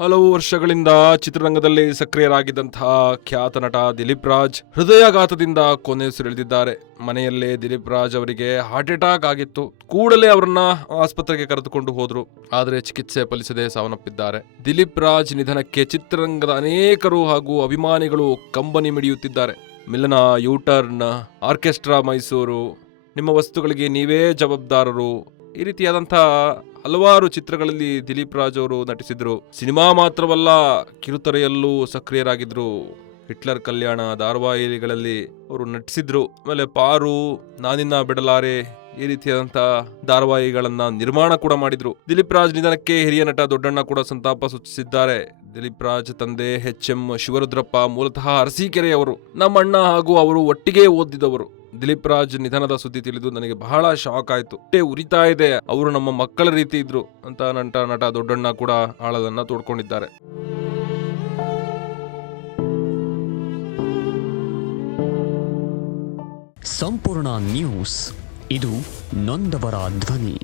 ಹಲವು ವರ್ಷಗಳಿಂದ ಚಿತ್ರರಂಗದಲ್ಲಿ ಸಕ್ರಿಯರಾಗಿದ್ದಂತಹ ಖ್ಯಾತ ನಟ ದಿಲೀಪ್ ರಾಜ್ ಹೃದಯಾಘಾತದಿಂದ ಕೊನೆಯುಸಿರೆಳೆದಿದ್ದಾರೆ. ಮನೆಯಲ್ಲೇ ದಿಲೀಪ್ ರಾಜ್ ಅವರಿಗೆ ಹಾರ್ಟ್ ಅಟ್ಯಾಕ್ ಆಗಿತ್ತು. ಕೂಡಲೇ ಅವರನ್ನ ಆಸ್ಪತ್ರೆಗೆ ಕರೆದುಕೊಂಡು ಹೋದ್ರು. ಆದರೆ ಚಿಕಿತ್ಸೆ ಫಲಿಸದೆ ಸಾವನ್ನಪ್ಪಿದ್ದಾರೆ. ದಿಲೀಪ್ ರಾಜ್ ನಿಧನಕ್ಕೆ ಚಿತ್ರರಂಗದ ಅನೇಕರು ಹಾಗೂ ಅಭಿಮಾನಿಗಳು ಕಂಬನಿ ಮಿಡಿಯುತ್ತಿದ್ದಾರೆ. ಮಿಲನ, ಯೂಟರ್ನ್, ಆರ್ಕೆಸ್ಟ್ರಾ ಮೈಸೂರು, ನಿಮ್ಮ ವಸ್ತುಗಳಿಗೆ ನೀವೇ ಜವಾಬ್ದಾರರು, ಈ ರೀತಿಯಾದಂತಹ ಹಲವಾರು ಚಿತ್ರಗಳಲ್ಲಿ ದಿಲೀಪ್ ರಾಜ್ ಅವರು ನಟಿಸಿದ್ರು. ಸಿನಿಮಾ ಮಾತ್ರವಲ್ಲ, ಕಿರುತೆರೆಯಲ್ಲೂ ಸಕ್ರಿಯರಾಗಿದ್ರು. ಹಿಟ್ಲರ್ ಕಲ್ಯಾಣ ಧಾರಾವಾಹಿಗಳಲ್ಲಿ ಅವರು ನಟಿಸಿದ್ರು. ಆಮೇಲೆ ಪಾರು, ನಾನಿನ್ನ ಬಿಡಲಾರೆ, ಈ ರೀತಿಯಾದಂತಹ ಧಾರಾವಾಹಿಗಳನ್ನ ನಿರ್ಮಾಣ ಕೂಡ ಮಾಡಿದ್ರು. ದಿಲೀಪ್ ರಾಜ್ ನಿಧನಕ್ಕೆ ಹಿರಿಯ ನಟ ದೊಡ್ಡಣ್ಣ ಕೂಡ ಸಂತಾಪ ಸೂಚಿಸಿದ್ದಾರೆ. ದಿಲೀಪ್ ರಾಜ್ ತಂದೆ ಎಚ್.ಎಂ. ಶಿವರುದ್ರಪ್ಪ ಮೂಲತಃ ಅರಸೀಕೆರೆಯವರು. ನಮ್ಮ ಅಣ್ಣ ಹಾಗೂ ಅವರು ಒಟ್ಟಿಗೆ ಓದಿದವರು. ದಿಲೀಪ್ ರಾಜ್ ನಿಧನದ ಸುದ್ದಿ ತಿಳಿದು ನನಗೆ ಬಹಳ ಶಾಕ್ ಆಯ್ತು. ಉರಿತಾ ಇದೆ, ಅವರು ನಮ್ಮ ಮಕ್ಕಳ ರೀತಿ ಇದ್ರು ಅಂತ ನಟ ದೊಡ್ಡಣ್ಣ ಕೂಡ ಆಳದನ್ನ ತೋಡ್ಕೊಂಡಿದ್ದಾರೆ. ಸಂಪೂರ್ಣ ನ್ಯೂಸ್, ಇದು ನೊಂದವರ ಧ್ವನಿ.